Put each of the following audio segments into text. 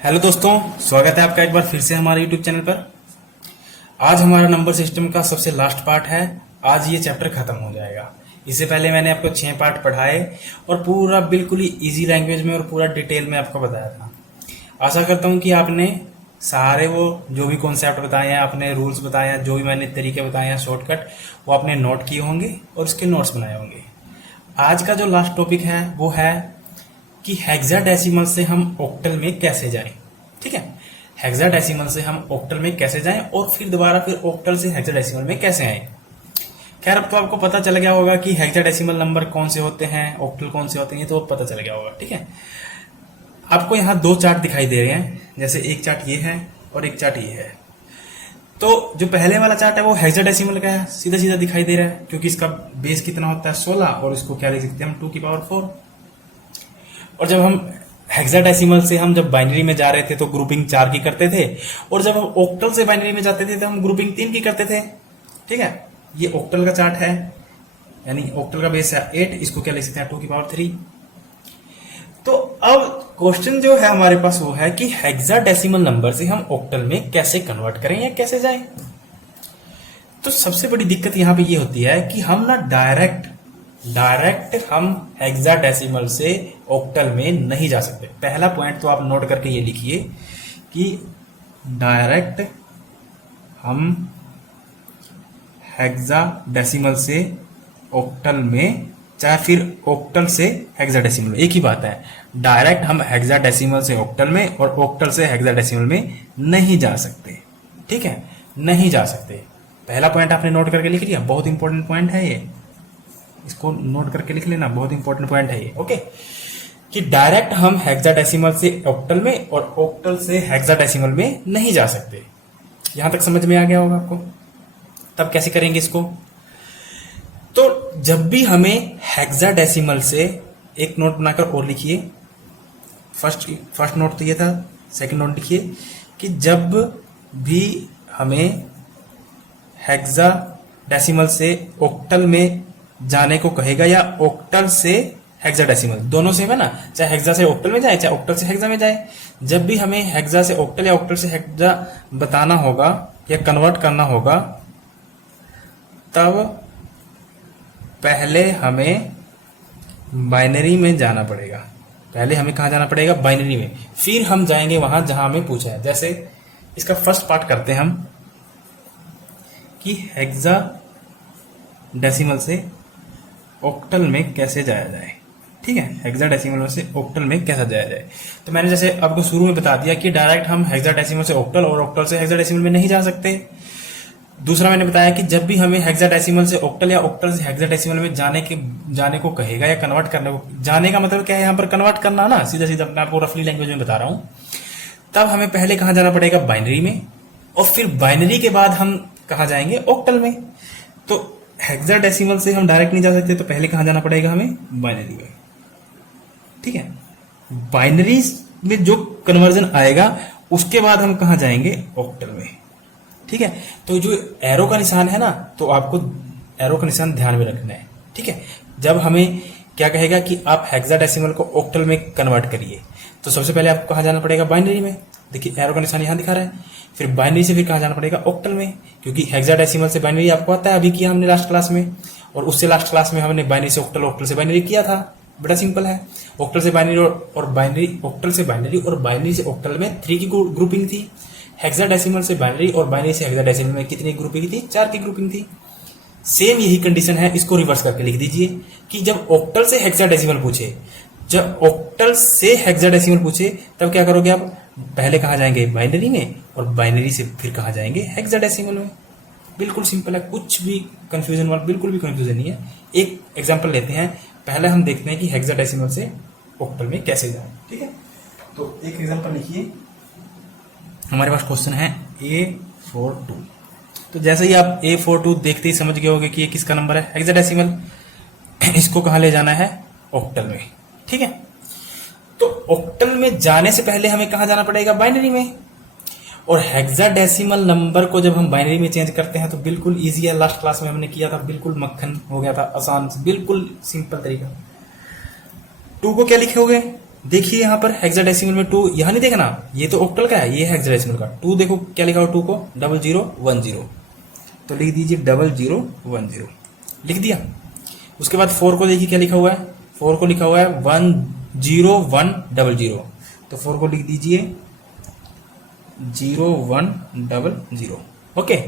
Hello दोस्तों, स्वागत है आपका एक बार फिर से हमारे यूट्यूब चैनल पर। आज हमारा नंबर सिस्टम का सबसे लास्ट पार्ट है। आज ये चैप्टर खत्म हो जाएगा। इससे पहले मैंने आपको 6 पार्ट पढ़ाए और पूरा बिल्कुल ही इजी लैंग्वेज में और पूरा डिटेल में आपको बताया था। आशा करता हूँ कि आपने सारे वो जो भी कॉन्सेप्ट बताए हैं, आपने रूल्स बताए हैं, जो भी मैंने तरीके बताए हैं शॉर्टकट, वो आपने नोट किए होंगे और उसके नोट्स बनाए होंगे। आज का जो लास्ट टॉपिक है वो है कि हेक्साडेसिमल से हम ऑक्टल में कैसे जाएं। ठीक है, हेक्साडेसिमल से हम ऑक्टल में कैसे जाएं और फिर दोबारा फिर ऑक्टल से हेक्साडेसिमल में कैसे आए। खैर, अब तो आपको पता चल गया होगा कि हेक्साडेसिमल नंबर कौन से होते हैं, ऑक्टल कौन से होते हैं, तो पता चल गया होगा। ठीक है, आपको यहाँ 2 चार्ट दिखाई दे रहे हैं। जैसे एक चार्ट ये है और एक चार्ट ये है। तो जो पहले वाला चार्ट है वो हेक्साडेसिमल का है, सीधा सीधा दिखाई दे रहा है, क्योंकि इसका बेस कितना होता है 16 और इसको क्या लिख सकते हैं हम 2 की पावर 4। और जब हम हेक्साडेसिमल से हम जब बाइनरी में जा रहे थे तो ग्रुपिंग 4 की करते थे, और जब हम ऑक्टल से बाइनरी में जाते थे तो हम ग्रुपिंग 3 की करते थे। ठीक है, ये ऑक्टल का चार्ट है, यानी ऑक्टल का बेस है 8, इसको क्या लिख सकते हैं 2 की पावर 3। तो अब क्वेश्चन जो है हमारे पास वो है कि हेक्साडेसिमल नंबर से हम ऑक्टल में कैसे कन्वर्ट करें या कैसे जाएं। तो सबसे बड़ी दिक्कत यहां पे ये होती है कि हम ना डायरेक्ट हम हेक्साडेसिमल से ऑक्टल में नहीं जा सकते। पहला पॉइंट तो आप नोट करके ये लिखिए कि डायरेक्ट हम हेक्साडेसिमल से ऑक्टल में, चाहे फिर ऑक्टल से हेक्साडेसिमल में, एक ही बात है। डायरेक्ट हम हेक्साडेसिमल से ऑक्टल में और ऑक्टल से हेक्साडेसिमल में नहीं जा सकते। ठीक है, नहीं जा सकते। पहला पॉइंट आपने नोट करके लिख लिया, बहुत इंपॉर्टेंट पॉइंट है ये, इसको नोट करके लिख लेना, बहुत इंपॉर्टेंट पॉइंट है ये। ओके, कि डायरेक्ट हम हेक्साडेसिमल से ऑक्टल में और ऑक्टल से हेक्साडेसिमल में नहीं जा सकते। यहां तक समझ में आ गया होगा आपको। तब कैसे करेंगे इसको? तो जब भी हमें हेक्साडेसिमल से, एक नोट बनाकर और लिखिए, फर्स्ट नोट तो ये था, सेकंड नोट लिखिए कि जब भी हमें हेक्साडेसिमल से ऑक्टल में जाने को कहेगा या ऑक्टल से हेक्साडेसिमल, दोनों से है ना, चाहे हेक्सा से ऑक्टल में जाए चाहे ऑक्टल से हेक्सा में जाए, जब भी हमें हेक्सा से ऑक्टल या ऑक्टल से हेक्सा बताना होगा या कन्वर्ट करना होगा, तब पहले हमें बाइनरी में जाना पड़ेगा। पहले हमें कहां जाना पड़ेगा? बाइनरी में। फिर हम जाएंगे वहां जहां हमें पूछा है। जैसे इसका फर्स्ट पार्ट करते हैं हम कि हेक्साडेसिमल से ऑक्टल में कैसे जाया जाए। ठीक है, हेक्साडेसिमल से ऑक्टल में कैसे जाया जाए। तो मैंने जैसे आपको शुरू में बता दिया कि डायरेक्ट हम हेक्साडेसिमल से ऑक्टल और ऑक्टल से हेक्साडेसिमल में नहीं जा सकते। दूसरा मैंने बताया कि जब भी हमें हेक्साडेसिमल से ऑक्टल या ऑक्टल से हेक्साडेसिमल में जाने को कहेगा या कन्वर्ट करने को, जाने का मतलब क्या है यहाँ पर? कन्वर्ट करना ना, सीधा सीधा मैं आपको रफली लैंग्वेज में बता रहा हूँ। तब हमें पहले कहाँ जाना पड़ेगा? बाइनरी में, और फिर बाइनरी के बाद हम कहाँ जाएंगे? ऑक्टल में। तो हेक्साडेसिमल से हम डायरेक्ट नहीं जा सकते, तो पहले कहाँ जाना पड़ेगा हमें? बाइनरी में। ठीक है, बाइनरी में जो कन्वर्जन आएगा उसके बाद हम कहाँ जाएंगे? ऑक्टल में। ठीक है, तो जो एरो का निशान है ना, तो आपको एरो का निशान ध्यान में रखना है। ठीक है, जब हमें क्या कहेगा कि आप हेक्साडेसिमल को ऑक्टल में कन्वर्ट करिए, तो सबसे पहले आपको कहाँ जाना पड़ेगा? बाइनरी में। देखिए एरो का निशान यहाँ दिखा रहा है। फिर बाइनरी से फिर कहाँ जाना पड़ेगा? ऑक्टल में, क्योंकि हेक्साडेसिमल से बाइनरी आपको आता है, अभी किया हमने लास्ट क्लास में, और उससे लास्ट क्लास में हमने बाइनरी से ऑक्टल, ऑक्टल से बाइनरी किया था। बड़ा सिंपल है। ऑक्टल से बाइनरी और बाइनरी, ऑक्टल से बाइनरी और बाइनरी से ऑक्टल में 3 की ग्रुपिंग थी। हेक्साडेसिमल से बाइनरी और बाइनरी से हेक्साडेसिमल में कितनी ग्रुपिंग थी? 4 की ग्रुपिंग थी। सेम यही कंडीशन है, इसको रिवर्स करके लिख दीजिए कि जब ऑक्टल से हेक्साडेसिमल पूछे, जब ऑक्टल से हेक्साडेसिमल पूछे, तब क्या करोगे आप? पहले कहाँ जाएंगे? बाइनरी में, और बाइनरी से फिर कहाँ जाएंगे? हेक्साडेसिमल में। बिल्कुल सिंपल है, कुछ भी कंफ्यूजन वाला, बिल्कुल भी कंफ्यूजन नहीं है। एक एग्जांपल लेते हैं, पहले हम देखते हैं कि हेक्साडेसिमल से ऑक्टल में कैसे जाए। ठीक है, तो एक एग्जांपल लिखिए। हमारे पास क्वेश्चन है A42। तो जैसे ही आप A42 देखते ही समझ गए होंगे कि ये किसका नंबर है? हेक्साडेसिमल। इसको कहाँ ले जाना है? ऑक्टल में। ठीक है, तो ऑक्टल में जाने से पहले हमें कहाँ जाना पड़ेगा? बाइनरी में। और हेक्साडेसिमल नंबर को जब हम बाइनरी में चेंज करते हैं तो बिल्कुल इजी है। लास्ट क्लास में हमने किया था, बिल्कुल मक्खन हो गया था, आसान, बिल्कुल सिंपल तरीका। 2 को क्या लिखे होगे? देखिए यहाँ पर हेक्साडेसिमल में 2 यहाँ नहीं देखना, ये तो ऑक्टल का है, ये है हेक्साडेसिमल का। 2 देखो क्या लिखा हुआ 2 को 0010, तो लिख दीजिए 0010, लिख दिया। उसके बाद 4 को देखिए क्या लिखा हुआ है, 4 को लिखा हुआ है 10100, तो 4 को लिख दीजिए 0100। ओके,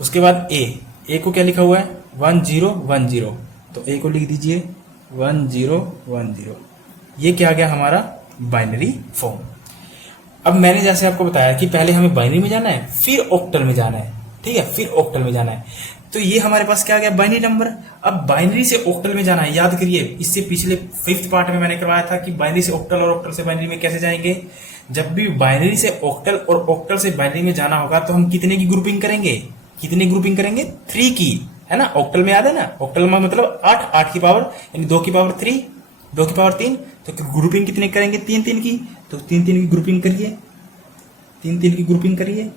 उसके बाद ए को क्या लिखा हुआ है 1010, तो ए को लिख दीजिए 1010। ये क्या आ गया हमारा बाइनरी फॉर्म। अब मैंने जैसे आपको बताया कि पहले हमें बाइनरी में जाना है, फिर ऑक्टल में जाना है, ठीक है, फिर ऑक्टल में जाना है। तो ये हमारे पास क्या आ गया बाइनरी नंबर। अब बाइनरी से ऑक्टल में जाना है, याद करिए इससे पिछले 5th पार्ट में मैंने करवाया था कि बाइनरी से ऑक्टल और ऑक्टल से बाइनरी में कैसे जाएंगे। जब भी बाइनरी से ऑक्टल और ऑक्टल से बाइनरी में जाना होगा तो हम कितने की ग्रुपिंग करेंगे, कितने ग्रुपिंग करेंगे 3 की, है ना। ऑक्टल में याद है ना, ऑक्टल में मतलब 8, 8 की पावर यानी 2 की पावर 3, 2 की पावर 3, तो ग्रुपिंग कितने करेंगे 3 3 की, तो 3 3 की ग्रुपिंग करिए, 3 3 की ग्रुपिंग करिए,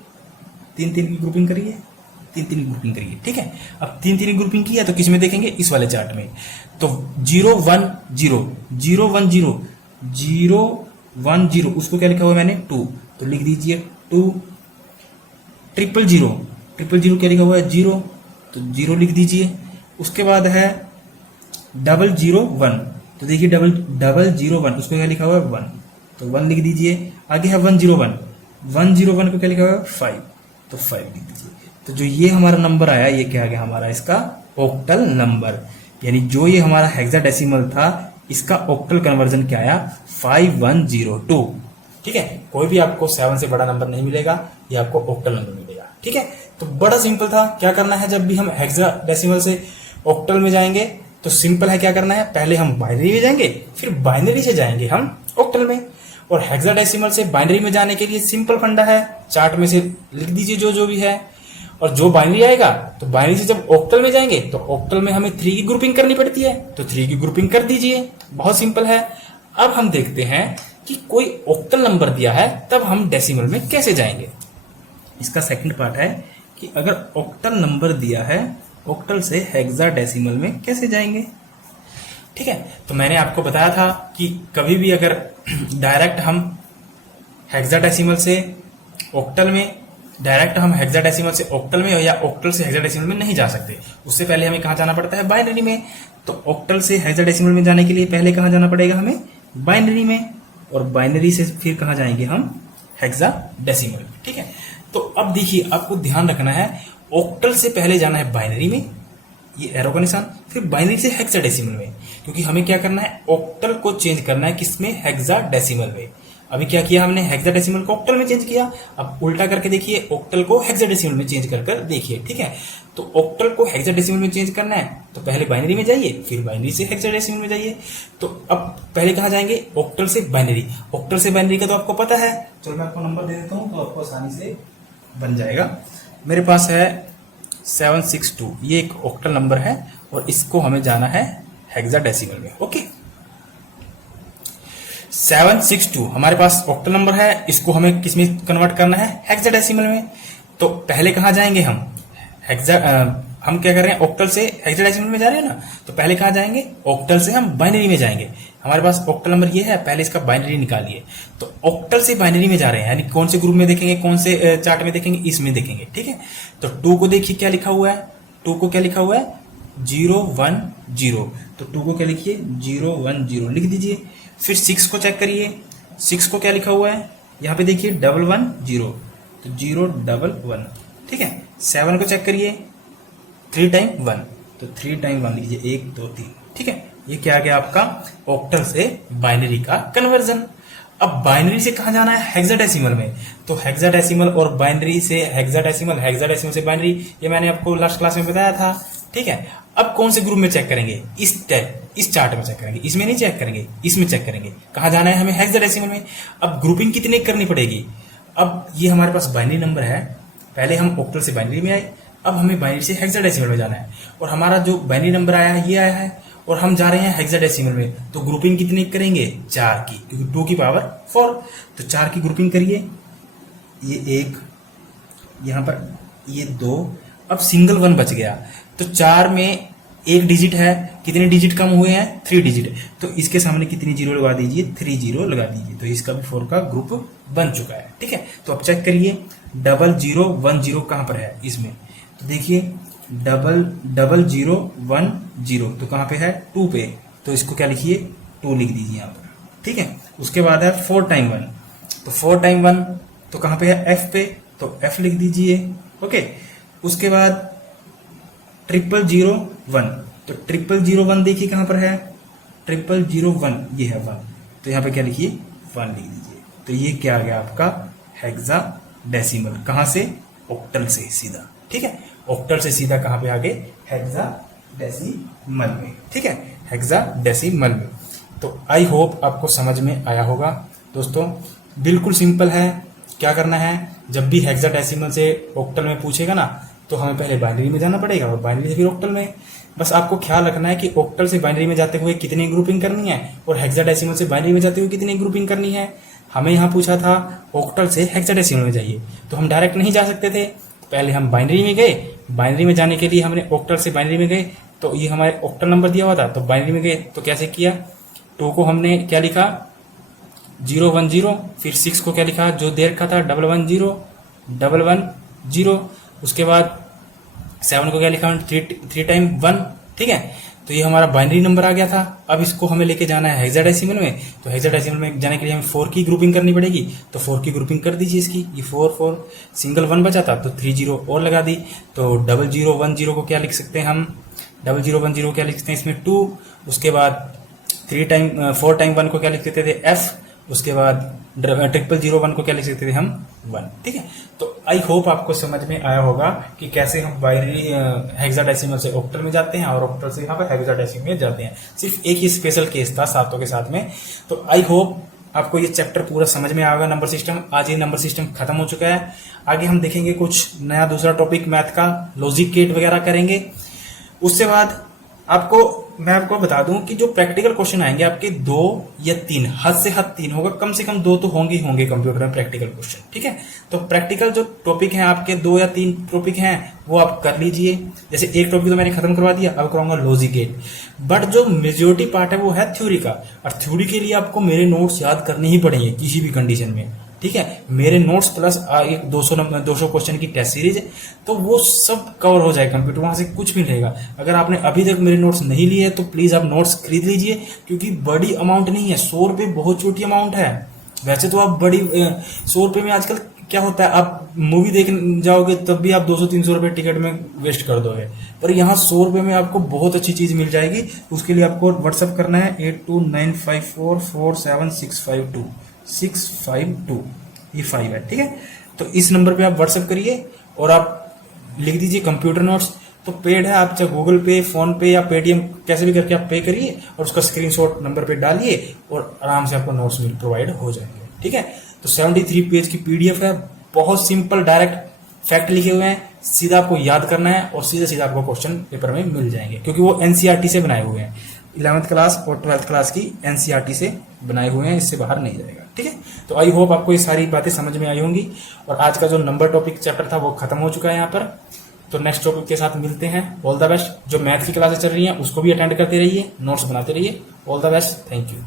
3 3 की ग्रुपिंग करिए, 3 3 की ग्रुपिंग करिए, ठीक है। अब 3 3 की ग्रुपिंग किया तो किस में देखेंगे, इस वाले चार्ट में। तो 010 010 010 उसको क्या लिखा हुआ मैंने 2, तो लिख दीजिए 2। 000 क्या लिखा हुआ है 0, तो 0 लिख दीजिए। उसके बाद है 001, तो देखिए 001 उसको क्या लिखा हुआ है 1, तो 1 लिख दीजिए। आगे है 101, 101 को क्या लिखा हुआ है 5, तो 5 लिख दीजिए। तो जो ये हमारा नंबर आया ये क्या आ गया हमारा इसका ऑक्टल नंबर, यानी जो ये हमारा हेक्साडेसिमल था इसका ऑक्टल कन्वर्जन क्या आया 5102, ठीक है। कोई भी आपको 7 से बड़ा नंबर नहीं मिलेगा, ये आपको ऑक्टल नंबर मिलेगा, ठीक है। तो बड़ा सिंपल था। क्या करना है जब भी हम हेक्साडेसिमल से ऑक्टल में जाएंगे तो सिंपल है, क्या करना है पहले हम बाइनरी में जाएंगे, फिर बाइनरी से जाएंगे हम ऑक्टल में। और हेक्साडेसिमल से बाइनरी में जाने के लिए सिंपल फंडा है, चार्ट में से लिख दीजिए जो जो भी है, और जो बाइनरी आएगा तो बाइनरी से जब ऑक्टल में जाएंगे तो ऑक्टल में हमें 3 की ग्रुपिंग करनी पड़ती है, तो 3 की ग्रुपिंग कर दीजिए, बहुत सिंपल है। अब हम देखते हैं कि कोई ऑक्टल नंबर दिया है तब हम डेसिमल में कैसे जाएंगे। इसका सेकंड पार्ट है कि अगर ऑक्टल नंबर दिया है ऑक्टल से हेक्साडेसिमल में कैसे जाएंगे, ठीक है। तो मैंने आपको बताया था कि कभी भी अगर डायरेक्ट हम हेक्साडेसिमल से ऑक्टल में, डायरेक्ट हम हेक्साडेसिमल से ऑक्टल में या ऑक्टल से हेक्साडेसिमल में नहीं जा सकते, उससे पहले हमें कहाँ जाना पड़ता है बाइनरी में। तो ऑक्टल से हेक्साडेसिमल में जाने के लिए पहले कहाँ जाना पड़ेगा हमें बाइनरी में, और बाइनरी से फिर कहाँ जाएंगे हम हेक्साडेसिमल में, ठीक है। तो अब देखिए आपको ध्यान रखना है, ऑक्टल से पहले जाना है बाइनरी में, ये एरो का निशान, फिर बाइनरी से हेक्साडेसिमल में, क्योंकि हमें क्या करना है ऑक्टल को चेंज करना है किसमें हेक्साडेसिमल में। अभी क्या किया हमने हेक्साडेसिमल को ऑक्टल में चेंज किया, अब उल्टा करके देखिए ऑक्टल को हेक्साडेसिमल में चेंज कर देखिए, ठीक है। तो ऑक्टल को हेक्साडेसिमल में चेंज करना है तो पहले बाइनरी में जाइए, फिर बाइनरी से हेक्साडेसिमल में जाइए। तो अब पहले कहाँ जाएंगे ऑक्टल से बाइनरी, ऑक्टल से बाइनरी का तो आपको पता है, चलो मैं आपको नंबर दे देता हूँ तो आपको आसानी से बन जाएगा। मेरे पास है 762, ये एक ऑक्टल नंबर है और इसको हमें जाना है हेक्साडेसिमल में, ओके। 762 हमारे पास ऑक्टल नंबर है, इसको हमें किस में कन्वर्ट करना है हेक्साडेसिमल में। तो पहले कहाँ जाएंगे हम हम क्या कर रहे हैं ऑक्टल से हेक्साडेसिमल में जा रहे हैं ना, तो पहले कहाँ जाएंगे ऑक्टल से हम बाइनरी में जाएंगे। हमारे पास ऑक्टल नंबर ये है, पहले इसका बाइनरी निकालिए। तो ऑक्टल से बाइनरी में जा रहे हैं, यानी कौन से ग्रुप में देखेंगे, कौन से चार्ट में देखेंगे, इसमें देखेंगे, ठीक है। तो 2 को देखिए क्या लिखा हुआ है, 2 को क्या लिखा हुआ है 010, तो 2 को क्या लिखिए 010 लिख दीजिए। फिर 6 को चेक करिए, 6 को क्या लिखा हुआ है यहाँ पे देखिए 110, तो 011, ठीक है। 7 को चेक करिए 3 टाइम 1, तो 3 टाइम 1 लीजिए 1 2 3, ठीक है। ये क्या आ गया आपका ऑक्टल से बाइनरी का कन्वर्जन। अब बाइनरी से कहाँ जाना है हेक्साडेसिमल में, तो हेक्साडेसिमल और बाइनरी से हेक्साडेसिमल, हेक्साडेसिमल से बाइनरी, ये मैंने आपको लास्ट क्लास में बताया था, ठीक है। अब कौन से ग्रुप में चेक करेंगे, इस चार्ट में चेक करेंगे, इसमें नहीं चेक करेंगे, इसमें चेक करेंगे। कहाँ जाना है हमें हेक्साडेसिमल में। अब ग्रुपिंग कितने करनी पड़ेगी, अब ये हमारे पास बाइनरी नंबर है, पहले हम ऑक्टल से बाइनरी में आए, अब हमें बाइनरी से हेक्साडेसिमल में जाना है, और हमारा जो बाइनरी नंबर आया है ये आया है, और हम जा रहे हैं हेक्साडेसिमल में। तो ग्रुपिंग कितनी करेंगे 4 की, क्योंकि 2 की पावर 4, तो 4 की ग्रुपिंग करिए। ये 1, यहाँ पर ये 2, अब सिंगल 1 बच गया, तो 4 में 1 डिजिट है कितने डिजिट कम हुए हैं, 3 डिजिट, तो इसके सामने कितनी जीरो लगा दीजिए, 3 जीरो लगा दीजिए, तो इसका भी 4 का ग्रुप बन चुका है। ठीक है, तो अब चेक करिए 0010 कहां पर है इसमें, तो देखिए 0010 तो कहां पे है, 2 पे, तो इसको क्या लिखिए, 2 लिख दीजिए यहां पर। ठीक है, उसके बाद है 4 टाइम 1, तो 4 टाइम 1 तो कहां पे है, F पे, तो F लिख दीजिए। ओके, उसके बाद 0001, तो 0001 देखिए कहां पर है, 0001 ये है 1, तो यहां पे क्या लिखिए, 1 लिख दीजिए। तो ये क्या आ गया आपका हेक्साडेसिमल, कहां से, ऑक्टल से सीधा। ठीक है, ऑक्टल से सीधा कहां पे आ गए, हेक्साडेसिमल में। ठीक है, हेक्साडेसिमल में। तो आई होप आपको समझ में आया होगा दोस्तों, बिल्कुल सिंपल है। क्या करना है, जब भी हेक्साडेसिमल से ऑक्टल में पूछेगा ना, तो हमें पहले बाइनरी में जाना पड़ेगा और बाइनरी से फिर ऑक्टल में। बस आपको ख्याल रखना है कि ऑक्टल से बाइनरी में जाते हुए कितनी ग्रुपिंग करनी है और हेक्साडेसिमल से बाइनरी में जाते हुए कितनी ग्रुपिंग करनी है। हमें यहाँ पूछा था ऑक्टल से हेक्साडेसिमल में जाइए, तो हम डायरेक्ट नहीं जा सकते थे, पहले हम बाइनरी में गए। बाइनरी में जाने के लिए हमने ऑक्टल से बाइनरी में गए, तो ये हमारे ऑक्टल नंबर दिया हुआ था, तो बाइनरी में गए तो कैसे किया, 2 को हमने क्या लिखा 010, फिर 6 को क्या लिखा, जो दे रखा था 110, उसके बाद 7 को क्या लिखा 3 टाइम 1। ठीक है, तो ये हमारा बाइनरी नंबर आ गया था। अब इसको हमें लेके जाना है हेक्साडेसिमल में, तो हेक्साडेसिमल में जाने के लिए हमें 4 की ग्रुपिंग करनी पड़ेगी, तो 4 की ग्रुपिंग कर दीजिए इसकी। ये 4 सिंगल 1 बचा था, तो 3 जीरो और लगा दी, तो 0010 को क्या लिख सकते हैं हम, 0010 क्या लिख सकते हैं इसमें 2, उसके बाद 4 टाइम 1 को क्या लिख सकते थे F, उसके बाद 0001 को क्या लिख सकते थे हम 1। ठीक है, तो आई होप आपको समझ में आया होगा कि कैसे हम बाइनरी हेक्साडेसिमल से ऑक्टल में जाते हैं और ऑक्टल से यहाँ पर हेक्साडेसिमल में जाते हैं। सिर्फ एक ही स्पेशल केस था सातों के साथ में। तो आई होप आपको ये चैप्टर पूरा समझ में आएगा, नंबर सिस्टम। आज ये नंबर सिस्टम खत्म हो चुका है, आगे हम देखेंगे कुछ नया दूसरा टॉपिक मैथ का, लॉजिक गेट वगैरह करेंगे। उससे बाद मैं आपको बता दूं कि जो प्रैक्टिकल क्वेश्चन आएंगे आपके 2 या 3, हद से हद 3 होगा, कम से कम 2 तो होंगे ही होंगे कंप्यूटर में प्रैक्टिकल क्वेश्चन। ठीक है, तो प्रैक्टिकल जो टॉपिक हैं आपके 2 या 3 टॉपिक हैं वो आप कर लीजिए। जैसे एक टॉपिक तो मैंने खत्म करवा दिया, अब कराऊंगा लॉजिक गेट। बट जो मेजोरिटी पार्ट है वो है थ्योरी का, और थ्योरी के लिए आपको मेरे नोट्स याद करने ही पड़ेंगे किसी भी कंडीशन में। ठीक है, मेरे नोट्स प्लस एक 200 क्वेश्चन की टेस्ट सीरीज है, तो वो सब कवर हो जाएगा कंप्यूटर, वहां से कुछ भी नहीं रहेगा। अगर आपने अभी तक मेरे नोट्स नहीं लिए तो प्लीज आप नोट्स खरीद लीजिए, क्योंकि बड़ी अमाउंट नहीं है, 100 रुपये बहुत छोटी अमाउंट है। वैसे तो आप बड़ी 100 रुपये में आजकल क्या होता है, आप मूवी देख जाओगे तब भी आप 200-300 रुपये टिकट में वेस्ट कर दोगे, पर यहाँ 100 रुपये में आपको बहुत अच्छी चीज मिल जाएगी। उसके लिए आपको व्हाट्सअप करना है 8295447652 ये 5 है। ठीक है, तो इस नंबर पे आप व्हाट्सअप करिए और आप लिख दीजिए कंप्यूटर नोट्स। तो पेड है, आप चाहे गूगल पे, फोन पे या पेटीएम कैसे भी करके आप पे करिए और उसका स्क्रीनशॉट नंबर पे डालिए और आराम से आपको नोट्स प्रोवाइड हो जाएंगे। ठीक है, तो 73 पेज की पीडीएफ है, बहुत सिंपल डायरेक्ट फैक्ट लिखे हुए हैं, सीधा आपको याद करना है और सीधा सीधा आपको क्वेश्चन पेपर में मिल जाएंगे, क्योंकि वो एनसीईआरटी से बनाए हुए हैं। 11th क्लास और 12th क्लास की एनसीईआरटी से बनाए हुए हैं, इससे बाहर नहीं जाएगा। ठीक है, तो आई होप आपको ये सारी बातें समझ में आई होंगी। और आज का जो नंबर टॉपिक चैप्टर था वो खत्म हो चुका है यहाँ पर। तो नेक्स्ट टॉपिक के साथ मिलते हैं। All the best. जो मैथ की क्लासेस चल रही हैं उसको भी अटेंड करते रहिए, नोट्स बनाते रहिए। All the best, thank you.